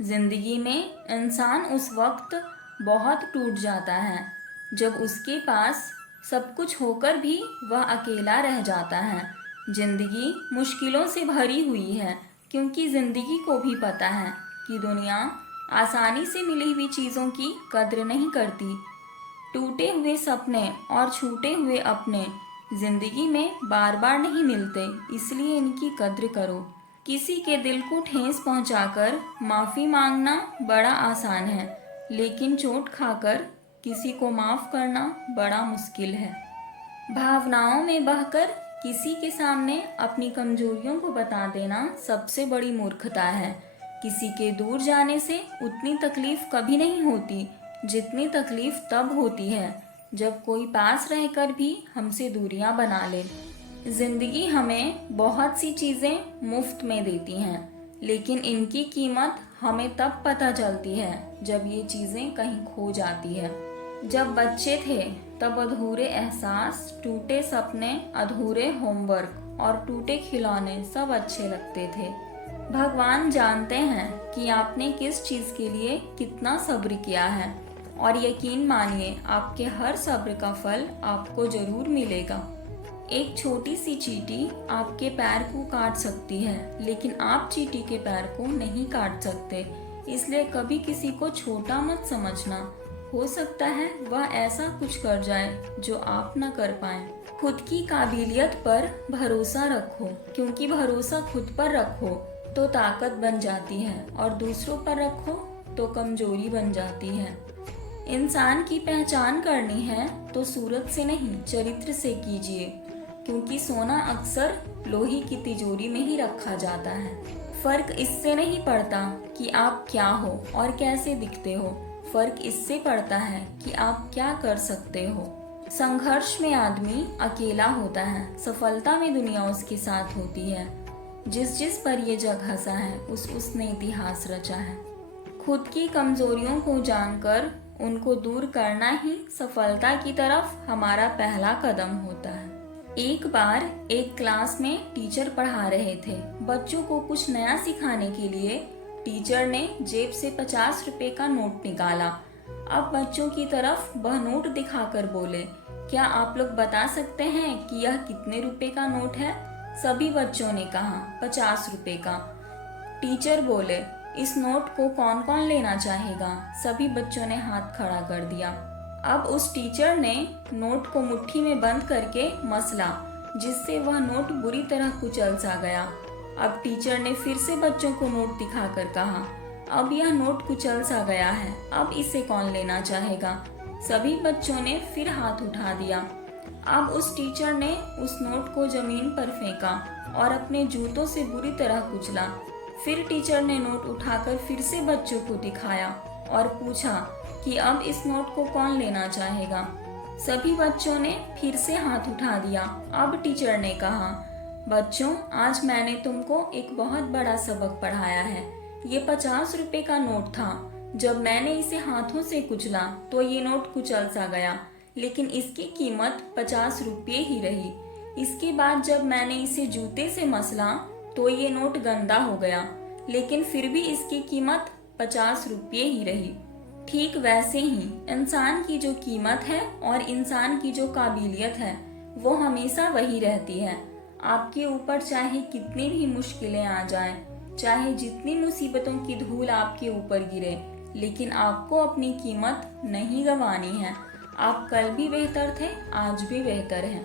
जिंदगी में इंसान उस वक्त बहुत टूट जाता है जब उसके पास सब कुछ होकर भी वह अकेला रह जाता है। जिंदगी मुश्किलों से भरी हुई है क्योंकि जिंदगी को भी पता है कि दुनिया आसानी से मिली हुई चीज़ों की कद्र नहीं करती। टूटे हुए सपने और छूटे हुए अपने जिंदगी में बार बार नहीं मिलते, इसलिए इनकी कद्र करो। किसी के दिल को ठेस पहुंचाकर माफ़ी मांगना बड़ा आसान है, लेकिन चोट खाकर किसी को माफ़ करना बड़ा मुश्किल है। भावनाओं में बहकर किसी के सामने अपनी कमजोरियों को बता देना सबसे बड़ी मूर्खता है। किसी के दूर जाने से उतनी तकलीफ कभी नहीं होती जितनी तकलीफ तब होती है जब कोई पास रहकर भी हमसे दूरियां बना ले। जिंदगी हमें बहुत सी चीज़ें मुफ्त में देती हैं, लेकिन इनकी कीमत हमें तब पता चलती है जब ये चीज़ें कहीं खो जाती है। जब बच्चे थे तब अधूरे एहसास, टूटे सपने, अधूरे होमवर्क और टूटे खिलौने सब अच्छे लगते थे। भगवान जानते हैं कि आपने किस चीज़ के लिए कितना सब्र किया है, और यकीन मानिए आपके हर सब्र का फल आपको ज़रूर मिलेगा। एक छोटी सी चींटी आपके पैर को काट सकती है, लेकिन आप चींटी के पैर को नहीं काट सकते। इसलिए कभी किसी को छोटा मत समझना। हो सकता है वह ऐसा कुछ कर जाए जो आप न कर पाएं। खुद की काबिलियत पर भरोसा रखो, क्योंकि भरोसा खुद पर रखो तो ताकत बन जाती है और दूसरों पर रखो तो कमजोरी बन जाती है। इंसान की पहचान करनी है तो सूरत से नहीं, चरित्र से कीजिए, क्योंकि सोना अक्सर लोहे की तिजोरी में ही रखा जाता है। फर्क इससे नहीं पड़ता कि आप क्या हो और कैसे दिखते हो, फर्क इससे पड़ता है कि आप क्या कर सकते हो। संघर्ष में आदमी अकेला होता है, सफलता में दुनिया उसके साथ होती है। जिस पर ये जग हंसा है उसने इतिहास रचा है। खुद की कमजोरियों को जानकर उनको दूर करना ही सफलता की तरफ हमारा पहला कदम होता है। एक बार एक क्लास में टीचर पढ़ा रहे थे। बच्चों को कुछ नया सिखाने के लिए टीचर ने जेब से 50 रुपए का नोट निकाला। अब बच्चों की तरफ वह नोट दिखाकर बोले, क्या आप लोग बता सकते हैं कि यह कितने रुपए का नोट है? सभी बच्चों ने कहा 50 रुपए का। टीचर बोले, इस नोट को कौन कौन लेना चाहेगा? सभी बच्चों ने हाथ खड़ा कर दिया। अब उस टीचर ने नोट को मुट्ठी में बंद करके मसला, जिससे वह नोट बुरी तरह कुचल सा गया। अब टीचर ने फिर से बच्चों को नोट दिखाकर कहा, अब यह नोट कुचल सा गया है, अब इसे कौन लेना चाहेगा? सभी बच्चों ने फिर हाथ उठा दिया। अब उस टीचर ने उस नोट को जमीन पर फेंका और अपने जूतों से बुरी तरह कुचला। फिर टीचर ने नोट उठाकर फिर से बच्चों को दिखाया और पूछा कि अब इस नोट को कौन लेना चाहेगा? सभी बच्चों ने फिर से हाथ उठा दिया। अब टीचर ने कहा, बच्चों, आज मैंने तुमको एक बहुत बड़ा सबक पढ़ाया है। ये 50 रुपए का नोट था। जब मैंने इसे हाथों से कुचला तो ये नोट कुचल सा गया, लेकिन इसकी कीमत 50 रुपये ही रही। इसके बाद जब मैंने इसे जूते से मसला तो ये नोट गंदा हो गया, लेकिन फिर भी इसकी कीमत 50 रुपये ही रही। ठीक वैसे ही इंसान की जो कीमत है और इंसान की जो काबिलियत है वो हमेशा वही रहती है। आपके ऊपर चाहे कितनी भी मुश्किलें आ जाएं, चाहे जितनी मुसीबतों की धूल आपके ऊपर गिरे, लेकिन आपको अपनी कीमत नहीं गंवानी है। आप कल भी बेहतर थे, आज भी बेहतर हैं।